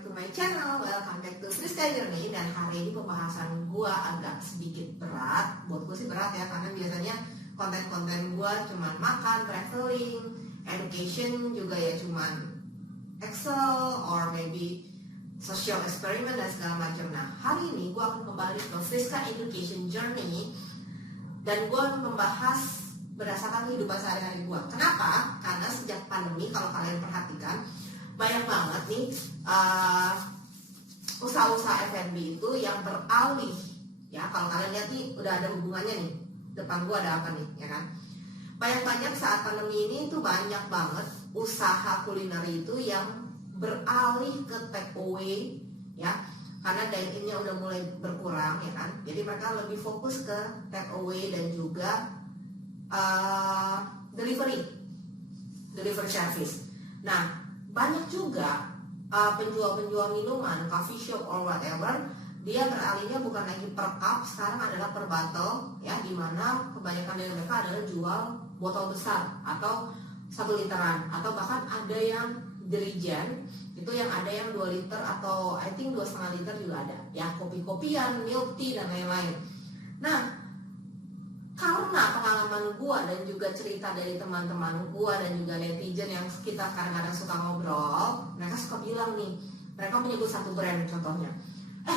back to my channel, welcome back to Friska Journey. Dan hari ini pembahasan gue agak sedikit berat. Buat gue sih berat ya, karena biasanya konten-konten gue cuman makan, traveling, education juga ya cuman Excel or maybe social experiment dan segala macam. Nah, hari ini gue akan kembali ke Friska Education Journey dan gue membahas berdasarkan kehidupan sehari-hari gue. Kenapa? Karena sejak pandemi, kalau kalian perhatikan, banyak banget nih usaha-usaha F&B itu yang beralih. Ya, kalau kalian lihat nih udah ada hubungannya nih. Depan gue ada apa nih, ya kan? Banyak-banyak saat pandemi ini tuh banyak banget usaha kuliner itu yang beralih ke take away, ya. Karena dine-in-nya udah mulai berkurang, ya kan? Jadi mereka lebih fokus ke take away dan juga delivery service. Nah, banyak juga penjual-penjual minuman, coffee shop or whatever, dia beralihnya bukan lagi per cup, sekarang adalah per bottle, ya, dimana kebanyakan dari mereka adalah jual botol besar atau 1 literan, atau bahkan ada yang dirijen, itu yang ada yang 2 liter atau I think 2,5 liter juga ada, ya, kopi-kopian, milk tea dan lain-lain. Nah, karena pengalaman gua dan juga cerita dari teman-teman gua dan juga netizen yang kita kadang-kadang suka ngobrol, mereka suka bilang nih, mereka menyebut satu brand contohnya,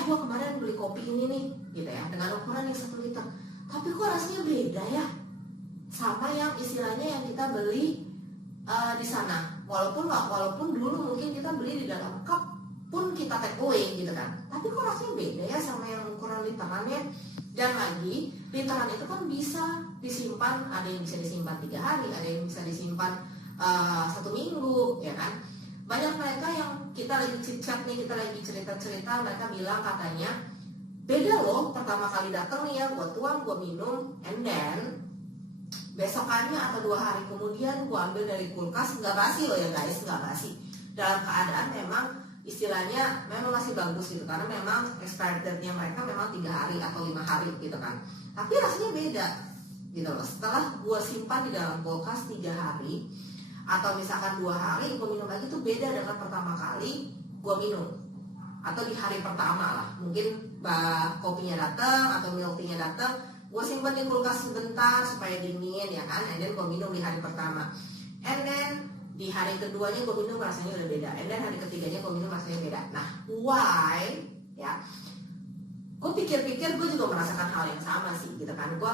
gua kemarin beli kopi ini nih, gitu ya, dengan ukuran yang 1 liter, tapi kok rasanya beda ya sama yang istilahnya yang kita beli di sana. Walaupun dulu mungkin kita beli di dalam cup pun kita take away gitu kan, tapi kok rasanya beda ya sama yang ukuran literannya. Dan lagi, literan itu kan bisa disimpan, ada yang bisa disimpan 3 hari, ada yang bisa disimpan 1 minggu, ya kan. Banyak mereka yang kita lagi chit-chat nih, kita lagi cerita-cerita, mereka bilang katanya beda loh, pertama kali datang nih ya, gua tuang, gua minum, and then besokannya atau 2 hari kemudian gua ambil dari kulkas, nggak basi loh ya guys, nggak basi. Dalam keadaan memang istilahnya memang masih bagus gitu, karena memang expired date-nya mereka memang 3 hari atau 5 hari gitu kan. Tapi rasanya beda gitu loh. Setelah gua simpan di dalam kulkas 3 hari atau misalkan 2 hari, gua minum lagi tuh beda dengan pertama kali gua minum. Atau di hari pertama lah, mungkin kopinya datang atau milk tea-nya datang, gua simpan di kulkas sebentar supaya dingin, ya kan, and then gua minum di hari pertama, and then di hari keduanya gue minum rasanya udah beda, and then hari ketiganya gue minum rasanya beda. Nah, why? Ya, gue pikir-pikir gue juga merasakan hal yang sama sih, gitu kan. Gue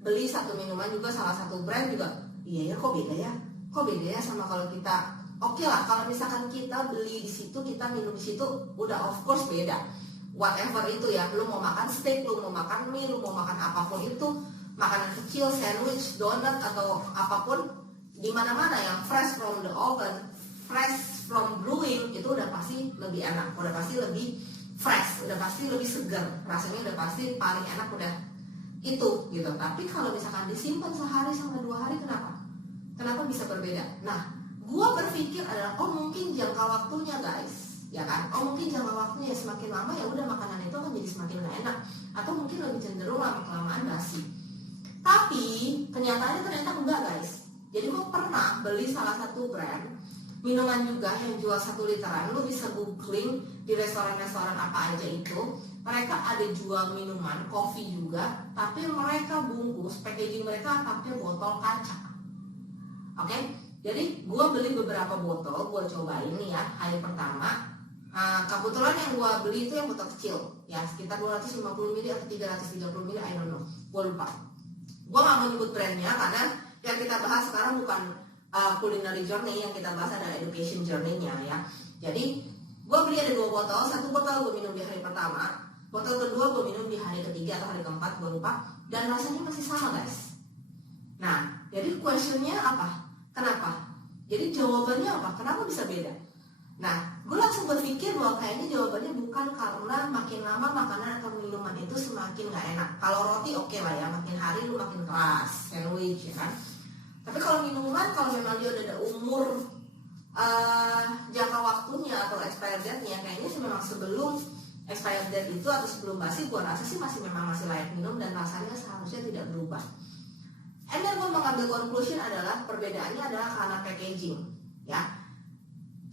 beli satu minuman juga salah satu brand juga, iya ya kok beda ya sama kalau kita, oke lah, kalau misalkan kita beli di situ, kita minum di situ, udah of course beda. Whatever itu ya, lu mau makan steak, lu mau makan mie, lu mau makan apapun itu, makanan kecil, sandwich, donat atau apapun, di mana-mana yang fresh from the oven, fresh from brewing, itu udah pasti lebih enak, udah pasti lebih fresh, udah pasti lebih segar, rasanya udah pasti paling enak udah itu gitu. Tapi kalau misalkan disimpan sehari sama 2 hari, kenapa bisa berbeda? Nah, gua berpikir adalah mungkin jangka waktunya guys, ya kan? Mungkin jangka waktunya semakin lama ya udah makanan itu akan jadi semakin gak enak, atau mungkin lebih cenderung lama-kelamaan basi. Tapi kenyataannya ternyata enggak guys. Jadi gue pernah beli salah satu brand minuman juga yang jual 1 literan. Lu bisa googling di restoran-restoran apa aja itu, mereka ada jual minuman, kopi juga, tapi mereka bungkus, packaging mereka pakai botol kaca. Oke? Jadi gue beli beberapa botol, gue cobain nih ya, hari pertama. Kebetulan yang gue beli itu yang botol kecil, ya sekitar 250 ml atau 330 ml, I don't know, gue lupa. Gue gak mau nyebut brandnya karena yang kita bahas sekarang bukan culinary journey, yang kita bahas adalah education journey-nya ya. Jadi gue beli ada 2 botol, 1 botol gue minum di hari pertama, botol kedua gue minum di hari ketiga atau hari keempat, gue lupa, dan rasanya masih sama guys. Nah, jadi questionnya apa? Kenapa? Jadi jawabannya apa? Kenapa bisa beda? Nah, gue langsung berpikir bahwa kayaknya jawabannya bukan karena makin lama makanan atau minuman itu semakin gak enak. Kalau roti oke lah ya, makin hari lu makin keras, sandwich ya kan. Tapi kalau minuman, kalau memang dia udah ada umur jangka waktunya atau expired date-nya, kayaknya sih memang sebelum expired date itu atau sebelum basi, gue rasa sih masih layak minum dan rasanya seharusnya tidak berubah. And then gue mengambil conclusion adalah perbedaannya adalah karena packaging, ya.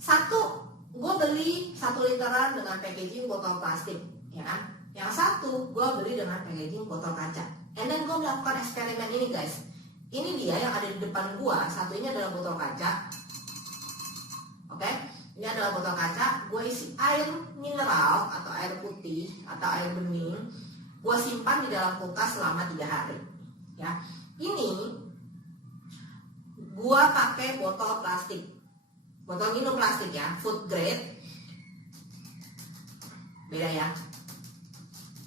Satu, gue beli beli 1 literan dengan packaging botol plastik, ya kan? Yang satu gue beli dengan packaging botol kaca. And then gue melakukan eksperimen ini guys. Ini dia yang ada di depan gue. Satu ini adalah botol kaca. Oke, ini adalah botol kaca. Gue isi air mineral atau air putih atau air bening. Gue simpan di dalam kulkas selama 3 hari. Ya, ini gue pakai botol plastik, botol minum plastik ya, food grade. Beda ya.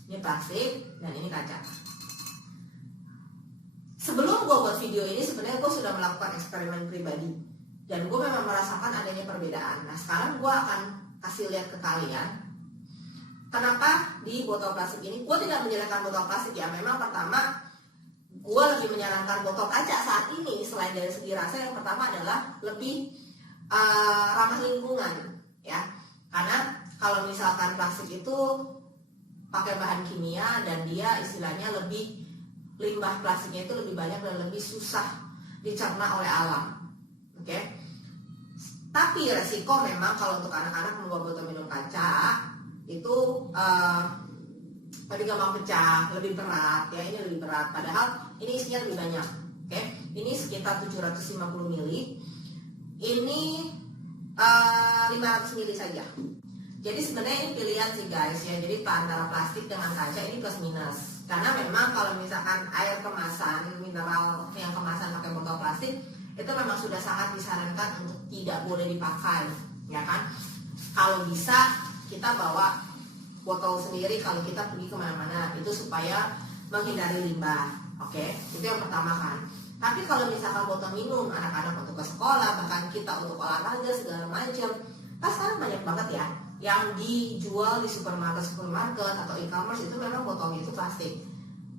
Ini plastik dan ini kaca. Sebelum gue buat video ini sebenarnya gue sudah melakukan eksperimen pribadi dan gue memang merasakan adanya perbedaan. Nah sekarang gue akan kasih lihat ke kalian kenapa di botol plastik ini. Gue tidak menjelekkan botol plastik ya. Memang pertama gue lebih menyarankan botol kaca saat ini. Selain dari segi rasa, yang pertama adalah lebih ramah lingkungan ya. Karena kalau misalkan plastik itu pakai bahan kimia dan dia istilahnya lebih, limbah plastiknya itu lebih banyak dan lebih susah dicerna oleh alam. Oke. Tapi resiko memang kalau untuk anak-anak membawa botol minum kaca itu lebih gampang pecah, lebih berat ya. Ini lebih berat, padahal ini isinya lebih banyak. Oke. Ini sekitar 750 ml. Ini 500 ml saja. Jadi sebenarnya ini pilihan sih guys ya. Jadi antara plastik dengan kaca ini plus minus. Karena memang kalau misalkan air kemasan mineral yang kemasan pakai botol plastik itu memang sudah sangat disarankan untuk tidak boleh dipakai, ya kan? Kalau bisa kita bawa botol sendiri kalau kita pergi kemana-mana, itu supaya menghindari limbah. Oke, itu yang pertama kan. Tapi kalau misalkan botol minum anak-anak untuk ke sekolah, bahkan kita untuk olahraga segala macam, kan sekarang banyak banget ya yang dijual di supermarket atau e-commerce itu memang botolnya itu plastik.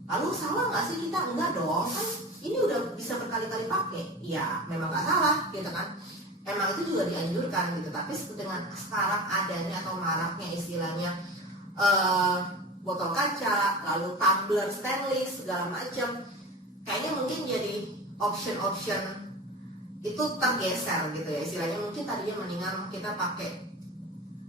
Lalu salah nggak sih kita? Enggak dong, kan ini udah bisa berkali-kali pakai. Ya memang nggak salah gitu kan. Emang itu juga dianjurkan gitu. Tapi dengan sekarang adanya atau maraknya istilahnya botol kaca, lalu tumbler stainless segala macam, kayaknya mungkin jadi option itu tergeser gitu ya. Istilahnya mungkin tadinya mendingan kita pakai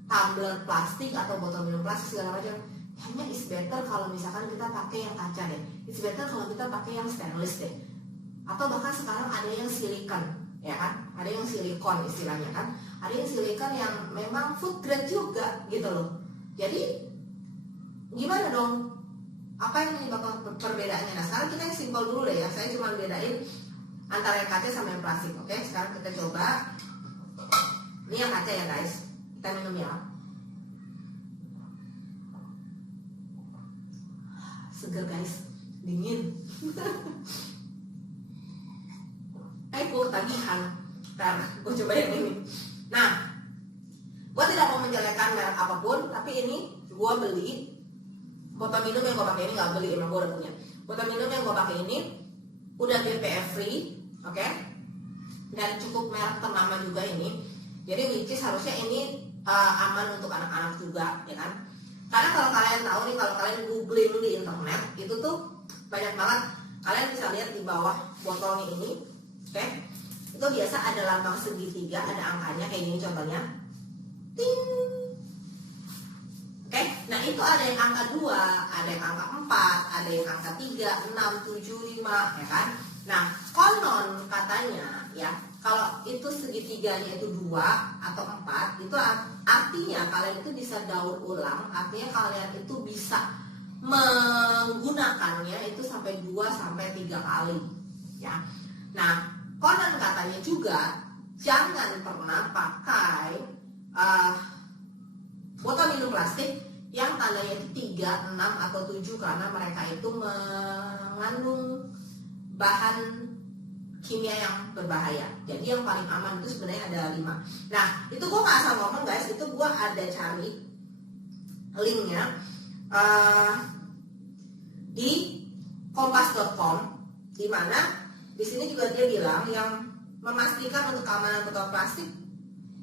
tumbler plastik atau botol minum plastik segala macam, hanya is better kalau misalkan kita pakai yang kaca deh. It's better kalau kita pakai yang stainless deh. Atau bahkan sekarang ada yang silikon, ya kan? Ada yang silikon istilahnya kan. Ada yang silikon yang memang food grade juga gitu loh. Jadi gimana dong? Apa yang menyebabkan perbedaannya? Nah sekarang kita yang simpel dulu deh ya. Saya cuma bedain antara yang kaca sama yang plastik. Oke, sekarang kita coba. Ini yang kaca ya guys. Kita minum ya. Seger guys, dingin. Gue ketagihan. Ntar gue coba yang ini. Nah, gue tidak mau menjelekkan merek apapun, tapi ini gue beli botol minum yang gue pakai ini, nggak beli, emang gue udah punya. Botol minum yang gue pakai ini udah BPF free, oke? Dan cukup merek ternama juga ini. Jadi which is harusnya ini aman untuk anak-anak juga, ya kan? Karena kalau kalian tahu nih, kalau kalian googling di internet, itu tuh banyak banget. Kalian bisa lihat di bawah botolnya ini, oke? Itu biasa ada lambang segitiga, ada angkanya kayak gini contohnya. Ting. Oke, nah itu ada yang angka 2, ada yang angka 4, ada yang angka 3, 6, 7, 5, ya kan? Nah, konon katanya ya, kalau itu segitiganya itu 2 atau 4, itu artinya kalian itu bisa daur ulang, artinya kalian itu bisa menggunakannya itu sampai 2 sampai 3 kali ya. Nah, konon katanya juga jangan pernah pakai botol minum plastik yang tandanya itu 3, 6 atau 7 karena mereka itu mengandung bahan kimia yang berbahaya. Jadi yang paling aman itu sebenarnya ada 5. Nah, itu gue gak asal ngomong guys, itu gue ada cari linknya di kompas.com, di mana di sini juga dia bilang yang memastikan untuk keamanan botol plastik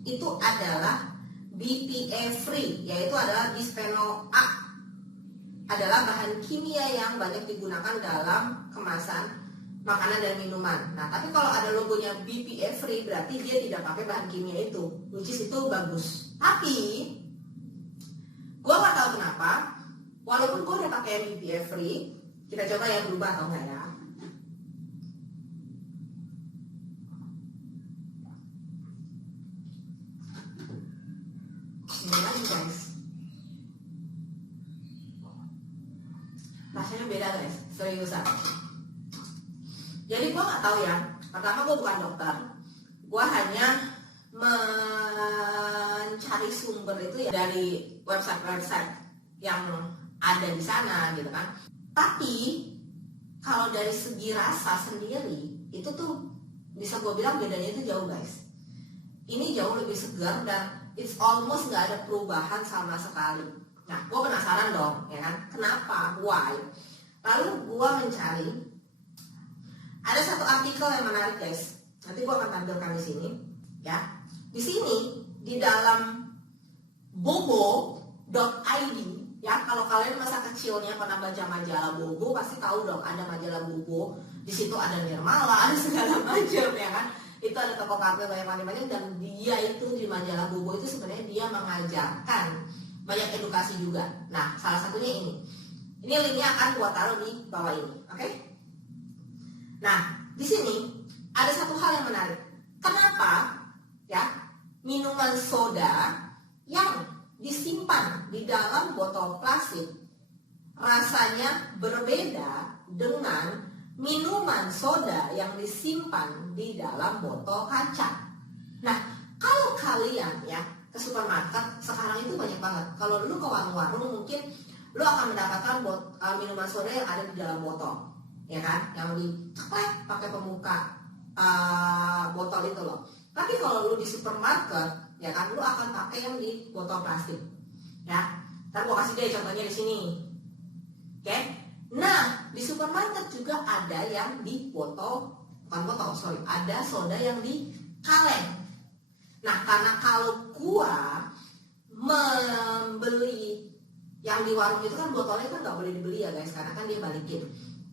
itu adalah BPA free, yaitu adalah bisphenol A, adalah bahan kimia yang banyak digunakan dalam kemasan makanan dan minuman. Nah, tapi kalau ada logonya BPA free berarti dia tidak pakai bahan kimia itu, which is itu bagus. Tapi pakai BPA free. Kita coba ya berubah atau enggak ya. Ini lagi guys. Rasanya beda guys, seriusan. Jadi gue nggak tahu ya. Pertama gue bukan dokter. Gue hanya mencari sumber itu ya dari website-website yang ada di sana gitu kan. Tapi kalau dari segi rasa sendiri itu tuh bisa gue bilang bedanya itu jauh guys. Ini jauh lebih segar dan it's almost nggak ada perubahan sama sekali. Nah, gue penasaran dong, ya kan? Kenapa? Why? Lalu gue mencari ada satu artikel yang menarik guys. Nanti gue akan tampilkan di sini, ya. Di sini di dalam bobo.id, ya. Kalau kalian masa kecilnya pernah baca majalah Bobo, pasti tahu dong ada majalah Bobo. Di situ ada Nirmala, ada segala macam, ya kan. Itu ada toko kartun banyak-banyak dan dia itu di majalah Bobo itu sebenarnya dia mengajarkan banyak edukasi juga. Nah, salah satunya ini. Ini linknya akan gua taruh di bawah ini, oke? Nah, di sini ada satu hal yang menarik. Kenapa ya minuman soda yang disimpan di dalam botol plastik rasanya berbeda dengan minuman soda yang disimpan di dalam botol kaca? Nah, kalau kalian ya ke supermarket sekarang itu banyak banget. Kalau lu ke warung-warung mungkin lu akan mendapatkan minuman soda yang ada di dalam botol, ya kan? Yang diceklek pakai pembuka botol itu loh. Tapi kalau lu di supermarket, ya kan, lu akan pakai yang di botol plastik, ya. Ntar gua kasih deh contohnya di sini, oke? Nah, di supermarket juga ada yang di botol, ada soda yang di kaleng. Nah, karena kalau gua membeli yang di warung itu kan botolnya kan nggak boleh dibeli ya guys, karena kan dia balikin.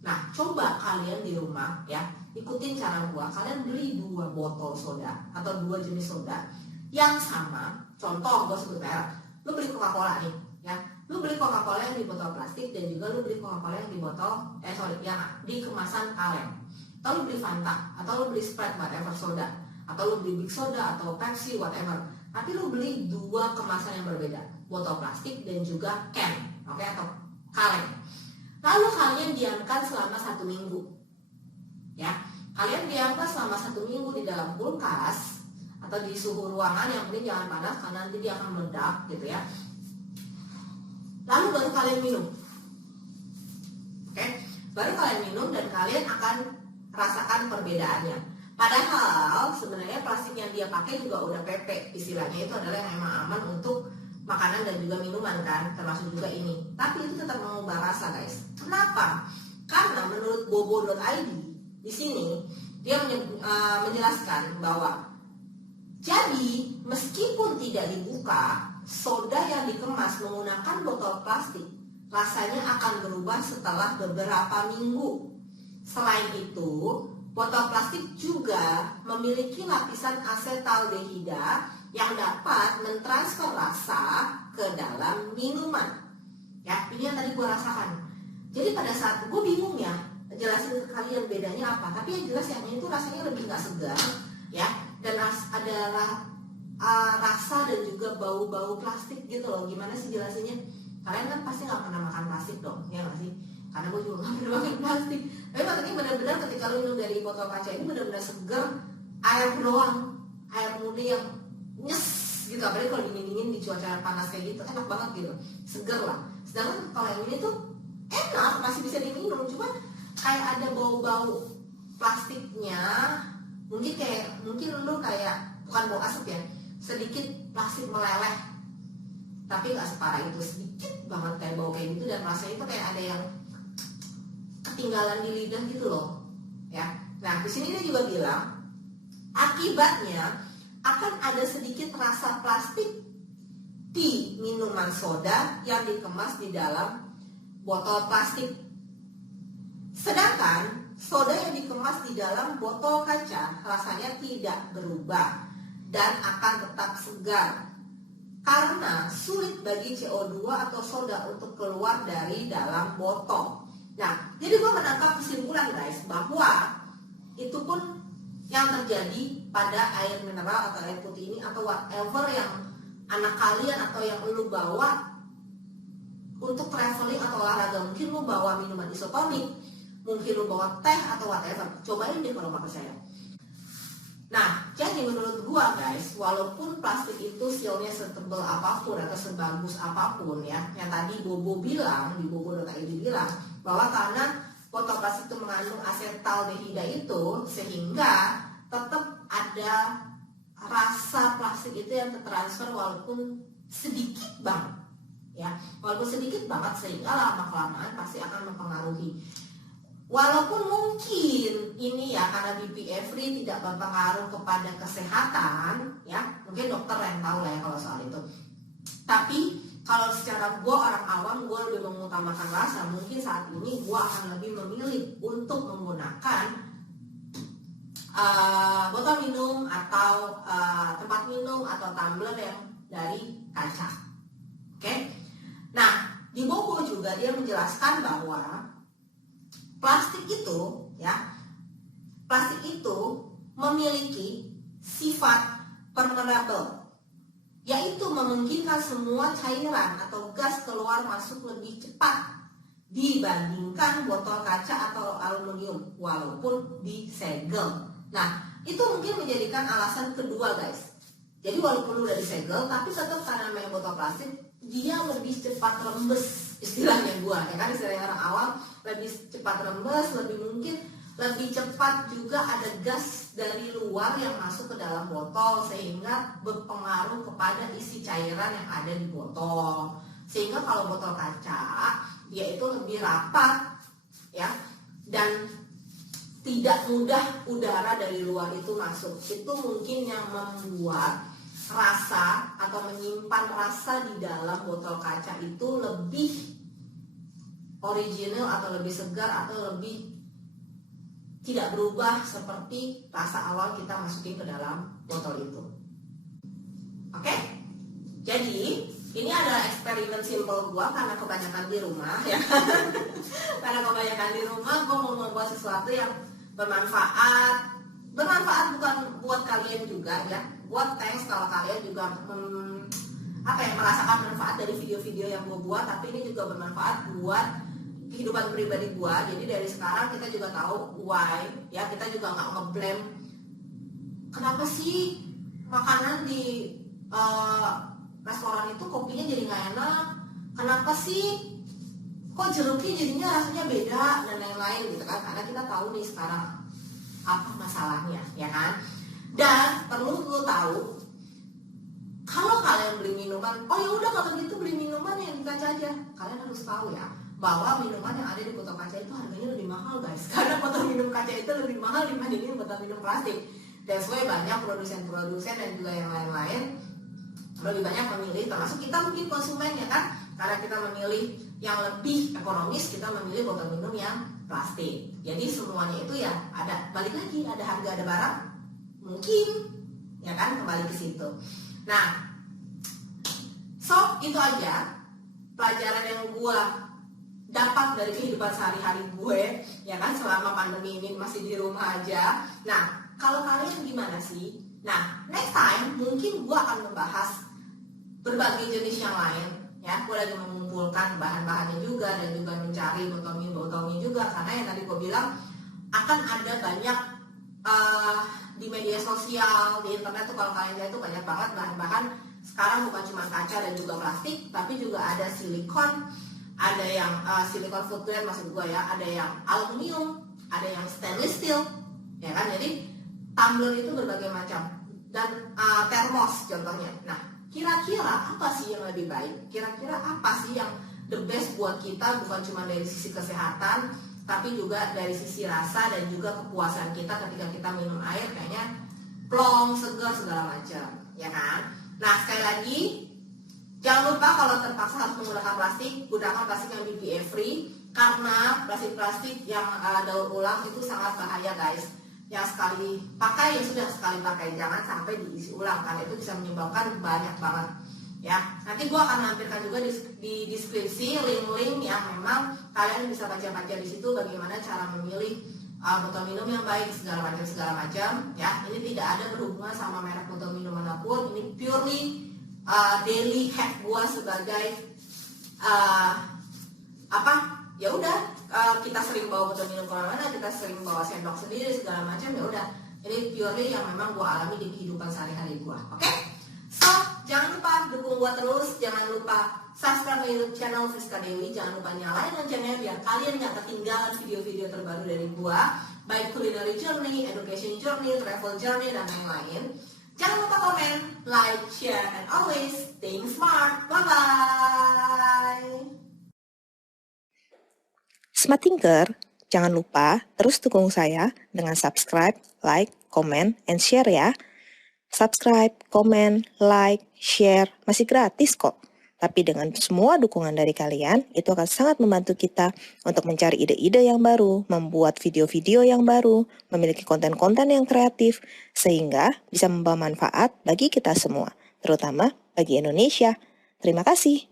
Nah, coba kalian di rumah ya ikutin cara gua, kalian beli 2 botol soda atau 2 jenis soda yang sama. Contoh gua sebut merek, lu beli Coca-Cola nih, ya. Lu beli Coca-Cola yang di botol plastik dan juga lu beli Coca-Cola yang di botol yang di kemasan kaleng. Atau lu beli Fanta, atau lu beli Sprite, whatever soda, atau lu beli Big Soda atau Pepsi, whatever. Tapi lu beli 2 kemasan yang berbeda, botol plastik dan juga can, oke, atau kaleng. Lalu kalian diamkan selama 1 minggu, ya. Kalian diamkan selama 1 minggu di dalam kulkas atau di suhu ruangan yang penting jangan panas karena nanti dia akan meledak gitu ya. Lalu baru kalian minum, oke. Baru kalian minum dan kalian akan rasakan perbedaannya. Padahal sebenarnya plastik yang dia pakai juga udah PP, istilahnya itu adalah yang emang aman untuk makanan dan juga minuman kan, termasuk juga ini. Tapi itu tetap mengubah rasa guys. Kenapa? Karena menurut bobo.id di sini dia menjelaskan bahwa jadi meskipun tidak dibuka, soda yang dikemas menggunakan botol plastik rasanya akan berubah setelah beberapa minggu. Selain itu, botol plastik juga memiliki lapisan asetaldehida yang dapat mentransfer rasa ke dalam minuman. Ya, ini yang tadi gue rasakan. Jadi pada saat gue bingung ya, jelasin ke kalian bedanya apa. Tapi yang jelas yang itu rasanya lebih nggak segar, ya. Dan adalah rasa dan juga bau-bau plastik gitu loh. Gimana sih jelasinnya? Kalian kan pasti nggak pernah makan plastik dong, ya nggak sih? Karena gue juga nggak pernah makan plastik. Tapi maksudnya benar-benar ketika lu minum dari botol kaca ini benar-benar segar, air doang, air murni yang nyes gitu. Apalagi kalau dingin-dingin di cuaca panas kayak gitu enak banget gitu, segar lah. Sedangkan kalau yang ini tuh enak, masih bisa diminum, cuman kayak ada bau-bau plastiknya. Mungkin lu kayak bukan bau asap ya, sedikit plastik meleleh, tapi nggak separah itu, sedikit banget kayak bau kayak gitu. Dan rasanya itu kayak ada yang ketinggalan di lidah gitu loh, ya. Nah, di sini dia juga bilang akibatnya akan ada sedikit rasa plastik di minuman soda yang dikemas di dalam botol plastik. Sedangkan soda yang dikemas di dalam botol kaca rasanya tidak berubah dan akan tetap segar. karena sulit bagi CO2 atau soda untuk keluar dari dalam botol. Nah, jadi gue menangkap kesimpulan guys bahwa itu pun yang terjadi pada air mineral atau air putih ini atau whatever yang anak kalian atau yang lu bawa untuk traveling atau olahraga. Mungkin lu bawa minuman isotonik, mungkin lu bawa teh atau whatever. Cobain deh kalau nggak percaya. Nah, jadi menurut gua guys, walaupun plastik itu sealnya setebal apapun atau sebagus apapun ya, yang tadi Bobo bilang, di bobo.id bilang bahwa karena botol plastik itu mengandung asetaldehida itu, sehingga tetap ada rasa plastik itu yang tertransfer walaupun sedikit banget, ya, walaupun sedikit banget, sehingga lama-kelamaan pasti akan mempengaruhi. Walaupun mungkin ini ya karena BPA free tidak berpengaruh kepada kesehatan, ya mungkin dokter yang tahu lah ya kalau soal itu. Tapi kalau secara gue orang awam, gue lebih mengutamakan rasa. Mungkin saat ini gue akan lebih memilih untuk menggunakan botol minum atau tempat minum atau tumbler yang dari kaca. Oke? Nah, di Bobo juga dia menjelaskan bahwa plastik itu memiliki sifat permeable, yaitu memungkinkan semua cairan atau gas keluar masuk lebih cepat dibandingkan botol kaca atau aluminium walaupun disegel. Nah, itu mungkin menjadikan alasan kedua guys. Jadi walaupun udah disegel, tapi tetap karena main botol plastik, dia lebih cepat rembes, istilahnya gua, ya kan, istilahnya orang awam, lebih cepat rembes, lebih cepat juga ada gas dari luar yang masuk ke dalam botol sehingga berpengaruh kepada isi cairan yang ada di botol. Sehingga kalau botol kaca dia itu lebih rapat, ya, dan tidak mudah udara dari luar itu masuk. Itu mungkin yang membuat rasa atau menyimpan rasa di dalam botol kaca itu lebih original atau lebih segar atau lebih tidak berubah seperti rasa awal kita masukin ke dalam botol itu. Oke? Jadi ini adalah eksperimen simple gua karena kebanyakan di rumah ya. Karena kebanyakan di rumah, gua mau membuat sesuatu yang bermanfaat bukan buat kalian juga ya. Buat thanks kalau kalian juga merasakan manfaat dari video-video yang gue buat, tapi ini juga bermanfaat buat kehidupan pribadi gue. Jadi dari sekarang kita juga tahu why, ya, kita juga nggak ngeblame kenapa sih makanan di restoran itu kopinya jadi nggak enak, kenapa sih kok jeruknya jadinya rasanya beda dan lain-lain gitu kan, karena kita tahu nih sekarang apa masalahnya, ya kan. Dan perlu lo tahu, kalau kalian beli minuman, oh ya udah kalau gitu beli minuman yang di kaca aja. Kalian harus tahu ya bahwa minuman yang ada di botol kaca itu harganya lebih mahal guys. Karena botol minum kaca itu lebih mahal dibandingin botol minum plastik. That's why banyak produsen-produsen dan juga yang lain-lain lebih banyak memilih, termasuk kita mungkin konsumen ya kan. Karena kita memilih yang lebih ekonomis, kita memilih botol minum yang plastik. Jadi semuanya itu ya ada, balik lagi, ada harga, ada barang, mungkin ya kan, kembali ke situ. Nah, so itu aja pelajaran yang gue dapat dari kehidupan sehari-hari gue, ya kan, selama pandemi ini masih di rumah aja. Nah, kalau kalian gimana sih? Nah, next time mungkin gue akan membahas berbagai jenis yang lain, ya. Gue lagi mengumpulkan bahan-bahannya juga dan juga mencari botol-botolnya juga, karena yang tadi gue bilang akan ada banyak di media sosial, di internet tuh kalau kalian lihat tuh banyak banget bahan-bahan sekarang, bukan cuma kaca dan juga plastik, tapi juga ada silikon, ada yang silikon footwear maksud gue ya, ada yang aluminium, ada yang stainless steel, ya kan. Jadi tumbler itu berbagai macam, dan termos contohnya. Nah, kira-kira apa sih yang lebih baik? Kira-kira apa sih yang the best buat kita, bukan cuma dari sisi kesehatan, tapi juga dari sisi rasa dan juga kepuasan kita ketika kita minum air, kayaknya plong, segar, segala macam, ya kan. Nah, sekali lagi, jangan lupa kalau terpaksa harus menggunakan plastik, gunakan plastik yang BPA free, karena plastik-plastik yang daur ulang itu sangat bahaya guys. Yang sekali pakai ya sudah sekali pakai, jangan sampai diisi ulang, karena itu bisa menyebabkan banyak banget Ya, nanti gue akan lampirkan juga di deskripsi link-link yang memang kalian bisa baca-baca di situ bagaimana cara memilih botol minum yang baik segala macam ya. Ini tidak ada berhubungan sama merek botol minum manapun, ini purely daily hack gue sebagai ya udah, kita sering bawa botol minum kemana-mana, kita sering bawa sendok sendiri segala macam, ya udah, ini purely yang memang gue alami di kehidupan sehari-hari gue. Oke? So, jangan lupa dukung gue terus, jangan lupa subscribe YouTube channel Friska Dewi, jangan lupa nyalain loncengnya biar kalian gak ketinggalan video-video terbaru dari gue, baik culinary journey, education journey, travel journey, dan lain-lain. Jangan lupa komen, like, share, and always stay smart. Bye-bye. Smart Thinker, jangan lupa terus dukung saya dengan subscribe, like, comment, and share ya. Subscribe, comment, like, share, masih gratis kok. Tapi dengan semua dukungan dari kalian, itu akan sangat membantu kita untuk mencari ide-ide yang baru, membuat video-video yang baru, memiliki konten-konten yang kreatif, sehingga bisa membawa manfaat bagi kita semua, terutama bagi Indonesia. Terima kasih.